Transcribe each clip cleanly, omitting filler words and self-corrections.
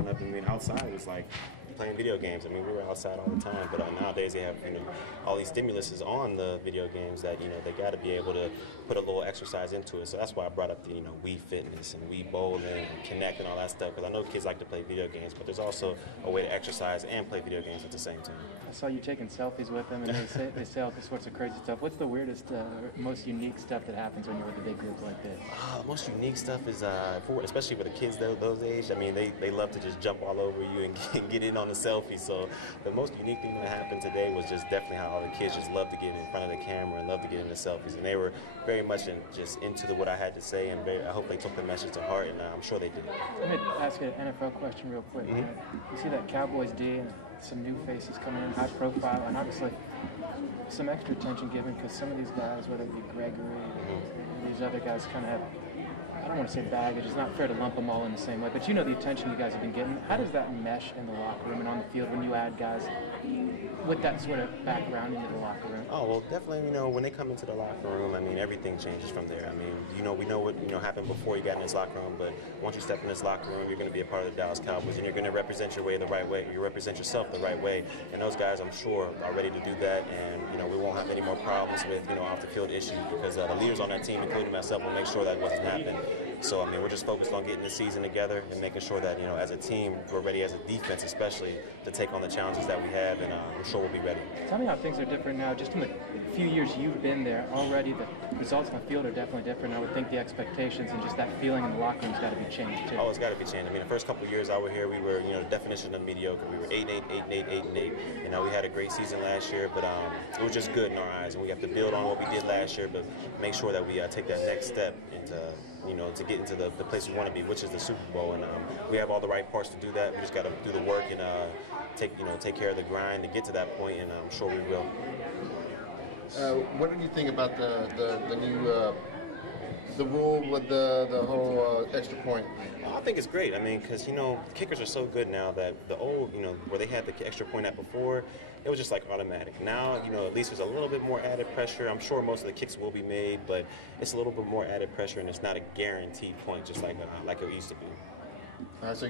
growing up, I mean, outside was like playing video games. I mean, we were outside all the time, but nowadays they have, all these stimuluses on the video games that, they got to be able to put a little exercise into it. So that's why I brought up the, Wii Fitness and Wii Bowling and Connect and all that stuff, because I know kids like to play video games, but there's also a way to exercise and play video games at the same time. I saw you taking selfies with them, and they say all sorts of crazy stuff. What's the weirdest, most unique stuff that happens when you're with a big group like this? The most unique stuff is, especially for the kids those age, I mean, they love to just jump all over you and get in on the selfie. So the most unique thing that happened today was just definitely how all the kids just love to get in front of the camera and love to get in the selfies. And they were very much just into what I had to say, and I hope they took the message to heart, and I'm sure they did. Let me ask you an NFL question real quick. You see that Cowboys D and some new faces coming in, high profile, and obviously some extra attention given because some of these guys, whether it be Gregory and these other guys, kind of have, I don't want to say baggage, it's not fair to lump them all in the same way, but the attention you guys have been getting. How does that mesh in the locker room and on the field when you add guys with that sort of background into the locker room? Oh, well, definitely, when they come into the locker room, I mean, everything changes from there. I mean, we know what, happened before you got in this locker room, but once you step in this locker room, you're going to be a part of the Dallas Cowboys, and you're going to represent your way the right way. You represent yourself the right way, and those guys, I'm sure, are ready to do that, and, we won't have any more problems with, off-the-field issues, because the leaders on that team, including myself, will make sure that doesn't happen. So, I mean, we're just focused on getting the season together and making sure that, as a team, we're ready as a defense, especially, to take on the challenges that we have, and I'm sure we'll be ready. Tell me how things are different now. Just in the few years you've been there already, the results on the field are definitely different. I would think the expectations and just that feeling in the locker room's got to be changed, too. Oh, it's got to be changed. I mean, the first couple of years I was here, we were, the definition of mediocre. We were 8-8, 8-8, 8-8. We had a great season last year, but it was just good in our eyes, and we have to build on what we did last year, but make sure that we take that next step into, to get into the place we want to be, which is the Super Bowl, and we have all the right parts to do that. We just got to do the work and take care of the grind to get to that point, and I'm sure we will. What do you think about the new the rule with the whole extra point? I think it's great. I mean, because kickers are so good now that the old, where they had the extra point at before, it was just like automatic. Now, at least there's a little bit more added pressure. I'm sure most of the kicks will be made, but it's a little bit more added pressure, and it's not a guaranteed point, just like it used to be. So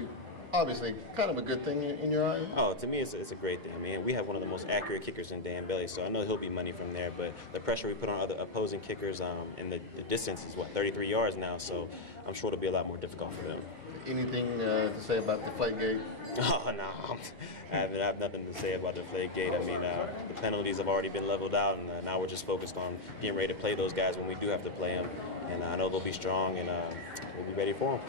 obviously, kind of a good thing in your eyes? Oh, to me, it's a great thing. I mean, we have one of the most accurate kickers in Dan Bailey, so I know he'll be money from there. But the pressure we put on other opposing kickers, and the distance is, 33 yards now, so I'm sure it'll be a lot more difficult for them. Anything to say about Deflategate? Oh, no. I have nothing to say about Deflategate. I mean, the penalties have already been leveled out, and now we're just focused on getting ready to play those guys when we do have to play them. And I know they'll be strong, and we'll be ready for them.